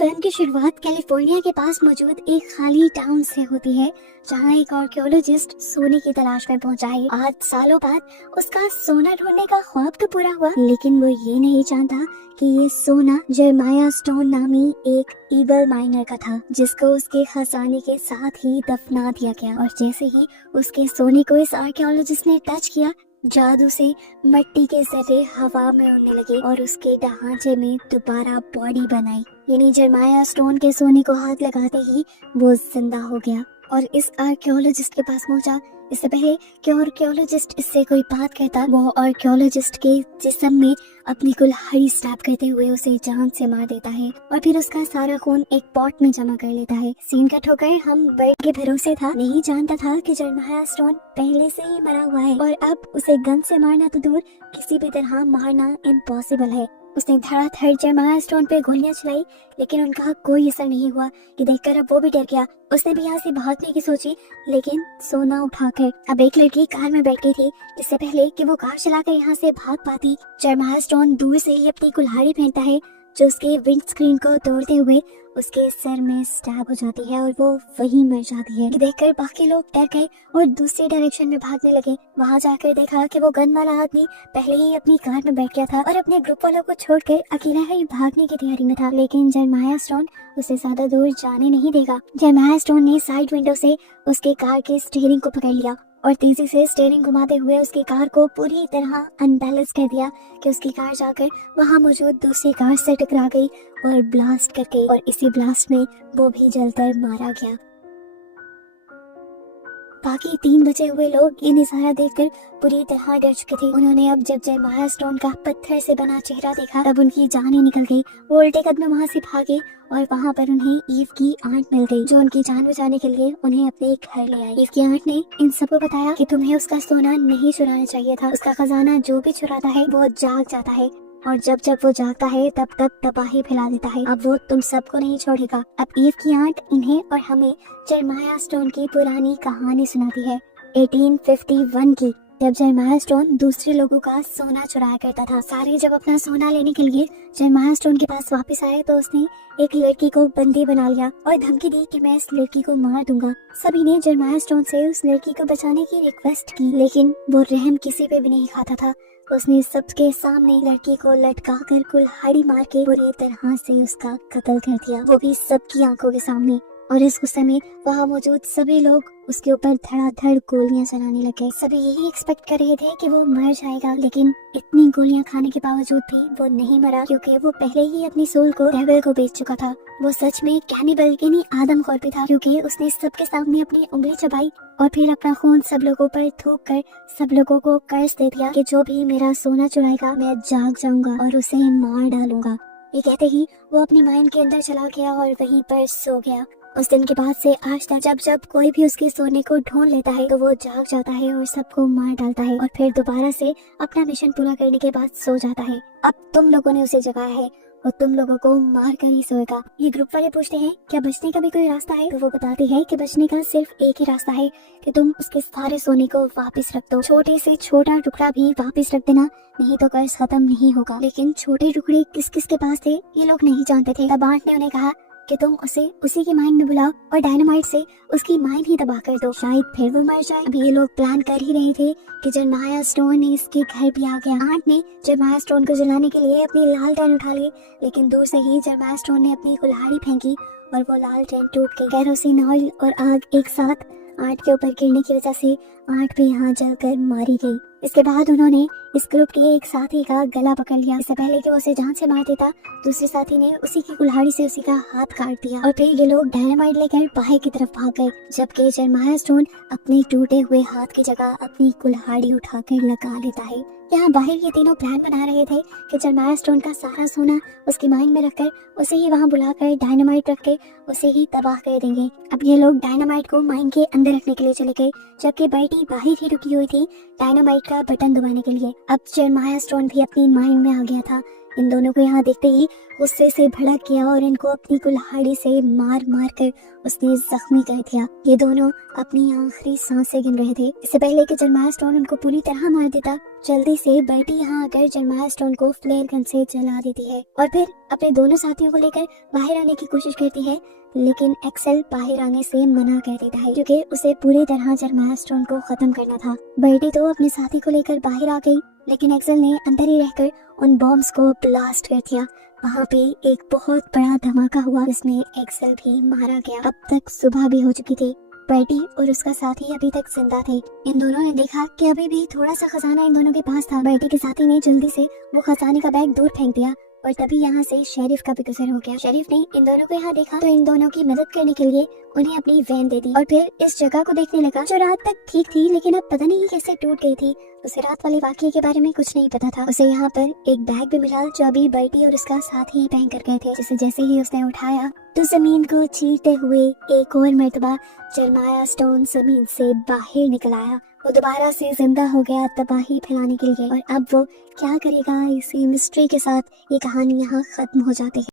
Film की शुरुआत California के पास मौजूद एक खाली टाउन से होती है, जहां एक आर्कियोलॉजिस्ट सोने की तलाश में पहुंचा है। 8 सालों बाद उसका सोना ढूंढने का ख्वाब तो पूरा हुआ, लेकिन वो ये नहीं जानता कि ये सोना जेरेमाया स्टोन नामी एक ईगल माइनर का था, जिसको उसके खजाने के साथ ही दफना दिया गया। और जैसे ही उसके सोने को इस आर्कियोलॉजिस्ट ने टच किया, जादू से मिट्टी के जर्रे हवा में उड़ने लगे और उसके ढांचे में दोबारा बॉडी बनाई। यानी जेरेमाया स्टोन के सोने को हाथ लगाते ही वो जिंदा हो गया और इस आर्कियोलॉजिस्ट के पास पहुंचा। इससे पहले कि आर्कियोलॉजिस्ट इससे कोई बात कहता, वो आर्कियोलॉजिस्ट के जिस्म में अपनी कुल्हाड़ी स्टैब करते हुए उसे जान से मार देता है और फिर उसका सारा खून एक पॉट में जमा कर लेता है। सीन कट होकर हम बर्ड के भरोसे था, नहीं जानता था कि जेरेमाया स्टोन पहले से ही मरा हुआ है और अब उसे गन से मारना तो दूर, किसी भी तरह मारना इम्पॉसिबल है। उसने धड़ाधड़ जेरेमाया स्टोन पे गोलियां चलाई, लेकिन उनका कोई असर नहीं हुआ। ये देखकर अब वो भी डर गया। उसने भी यहाँ से भागने की सोची, लेकिन सोना उठाकर अब एक लड़की कार में बैठ गई थी। इससे पहले कि वो कार चलाकर यहाँ से भाग पाती, जेरेमाया स्टोन दूर से ही अपनी कुल्हाड़ी फेंकता है, जो उसके विंड स्क्रीन को तोड़ते हुए उसके सर में स्टैब हो जाती है और वो वहीं मर जाती है। देखकर बाकी लोग डर गए और दूसरी डायरेक्शन में भागने लगे। वहां जाकर देखा कि वो गन वाला आदमी पहले ही अपनी कार में बैठ गया था और अपने ग्रुप वालों को छोड़कर अकेला ही भागने की तैयारी में था। लेकिन जेरेमाया स्टोन उसे ज्यादा दूर जाने नहीं देगा। जेरेमाया स्टोन ने साइड विंडो से उसके कार के स्टीयरिंग को पकड़ लिया और तेजी से स्टीयरिंग घुमाते हुए उसकी कार को पूरी तरह अनबैलेंस कर दिया कि उसकी कार जाकर वहां मौजूद दूसरी कार से टकरा गई और ब्लास्ट कर गई और इसी ब्लास्ट में वो भी जलकर मारा गया। बाकी 3 बचे हुए लोग ये नजारा देखकर पूरी तरह डर चुके थे। उन्होंने अब जब जेरेमाया स्टोन का पत्थर से बना चेहरा देखा, तब उनकी जान ही निकल गई। वो उल्टे कदम वहाँ से भागे और वहाँ पर उन्हें ईव की आंट मिल गई, जो उनकी जान बचाने के लिए उन्हें अपने घर ले आई। ईव की आंट ने इन सबको बताया कि तुम्हें उसका सोना नहीं चुराना चाहिए था। उसका खजाना जो भी चुराता है वो जाग जाता है और जब जब वो जागता है तब तब तबाही फैला देता है। अब वो तुम सबको नहीं छोड़ेगा। अब ईव की आंट इन्हें और हमें जेरेमाया स्टोन की पुरानी कहानी सुनाती है 1851 की, जब जेरेमाया स्टोन दूसरे लोगों का सोना चुराया करता था। सारे जब अपना सोना लेने के लिए जेरेमाया स्टोन के पास वापस आए तो उसने एक लड़की को बंदी बना लिया और धमकी दी कि मैं इस लड़की को मार दूंगा। सभी ने जेरेमाया स्टोन से उस लड़की को बचाने की रिक्वेस्ट की, लेकिन वो रहम किसी पे भी नहीं खाता था। उसने सबके सामने लड़की को लटका कर कुल्हाड़ी मार के बुरी तरह से उसका कत्ल कर दिया, वो भी सबकी आंखों के सामने। और इस गुस्से में वहाँ मौजूद सभी लोग उसके ऊपर धड़ाधड़ गोलियां चलाने लगे। सभी यही एक्सपेक्ट कर रहे थे कि वो मर जाएगा, लेकिन इतनी गोलियां खाने के बावजूद भी वो नहीं मरा, क्योंकि वो पहले ही अपनी सोल को डेविल को बेच चुका था। वो सच में कैनिबल यानी आदमखोर भी था, क्योंकि उसने सबके सामने अपनी उंगली चबाई और फिर अपना खून सब लोगों पर थूक कर सब लोगों को कर्ज दे दिया कि जो भी मेरा सोना चुराएगा मैं जाग जाऊंगा और उसे मार डालूंगा। ये कहते ही वो अपनी माइंड के अंदर चला गया और वहीं पर सो गया। उस दिन के बाद से आज तक जब जब कोई भी उसके सोने को ढूंढ लेता है तो वो जाग जाता है और सबको मार डालता है और फिर दोबारा से अपना मिशन पूरा करने के बाद सो जाता है। अब तुम लोगों ने उसे जगाया है और तुम लोगों को मार कर ही सोएगा। ये ग्रुप वाले पूछते हैं क्या बचने का भी कोई रास्ता है, तो वो बताती है कि बचने का सिर्फ एक ही रास्ता है कि तुम उसके सारे सोने को वापस रख दो। छोटे से छोटा टुकड़ा भी वापस रख देना, नहीं तो कर्ज खत्म नहीं होगा। लेकिन छोटे टुकड़े किस किस के पास थे ये लोग नहीं जानते थे। तब आंट ने उन्हें कहा कि तुम उसे उसी की माइंड में बुलाओ और डायनामाइट से उसकी माइंड ही तबाह कर दो, शायद फिर वो मर जाए। अभी ये लोग प्लान कर ही रहे थे कि जेरेमाया स्टोन इसके घर भी आ गया। आंट ने जेरेमाया स्टोन को जलाने के लिए अपनी लालटेन उठा ली, लेकिन दूर से ही जेरेमाया स्टोन ने अपनी कुल्हाड़ी फेंकी और वो लालटेन टूट के केरोसिन ऑयल और आग एक साथ आंट के ऊपर गिरने की वजह से आंट भी यहाँ जलकर मारी गई। इसके बाद उन्होंने इस ग्रुप के एक साथी का गला पकड़ लिया। इससे पहले कि वो उसे जान से मार देता, दूसरे साथी ने उसी की कुल्हाड़ी से उसी का हाथ काट दिया और फिर ये लोग डायनामाइट लेकर बाहर की तरफ भाग गए, जबकि जेरेमाया स्टोन अपने टूटे हुए हाथ की जगह अपनी कुल्हाड़ी उठाकर लगा लेता है। यहाँ बाहर ये तीनों प्लान बना रहे थे कि जेरेमाया स्टोन का सारा सोना उसकी माइंड में रखकर उसे ही वहाँ बुलाकर डायनामाइट रख के उसे ही तबाह कर देंगे। अब ये लोग डायनामाइट को माइंड के अंदर रखने के लिए चले गए, जबकि बर्टी बाहर ही रुकी हुई थी डायनामाइट का बटन दबाने के लिए। अब जेरेमाया स्टोन भी अपनी माइंड में आ गया था इन दोनों को यहाँ देखते ही गुस्से से भड़क गया और इनको अपनी कुल्हाड़ी से मार मार कर उसने जख्मी कर दिया। ये दोनों अपनी आखिरी सांसें गिन रहे थे। इससे पहले कि जरमाया स्टोन उनको पूरी तरह मार देता, जल्दी से बर्टी यहाँ आकर जरमाया स्टोन को फ्लेयर गन से जला देती है और फिर अपने दोनों साथियों को लेकर बाहर आने की कोशिश करती है, लेकिन एक्सेल बाहर आने से मना कर देता है क्योंकि उसे पूरी तरह जरमाया स्टोन को खत्म करना था। बर्टी तो अपने साथी को लेकर बाहर आ गई, लेकिन एक्सेल ने अंदर ही रहकर उन बॉम्ब्स को ब्लास्ट कर दिया। वहाँ पे एक बहुत बड़ा धमाका हुआ जिसमें एक्सेल भी मारा गया। अब तक सुबह भी हो चुकी थी। बर्टी और उसका साथी अभी तक जिंदा थे। इन दोनों ने देखा कि अभी भी थोड़ा सा खजाना इन दोनों के पास था। बर्टी के साथी ने जल्दी से वो खजाने का बैग दूर फेंक दिया और तभी यहाँ से शेरिफ का भी गुजर हो गया। शेरिफ ने इन दोनों को यहाँ देखा तो इन दोनों की मदद करने के लिए उन्हें अपनी वैन दे दी और फिर इस जगह को देखने लगा जो रात तक ठीक थी, लेकिन अब पता नहीं कैसे टूट गई थी। उसे रात वाले वाकये के बारे में कुछ नहीं पता था। उसे यहाँ पर एक बैग भी मिला जो अभी बर्टी और उसका साथी पहन कर गए थे, जिसे जैसे ही उसने उठाया तो जमीन को चीरते हुए एक और मर्तबा जरमाया स्टोन जमीन से बाहर निकल आया। वो दोबारा से जिंदा हो गया तबाही फैलाने के लिए, और अब वो क्या करेगा इसी मिस्ट्री के साथ ये कहानी यहाँ खत्म हो जाती है।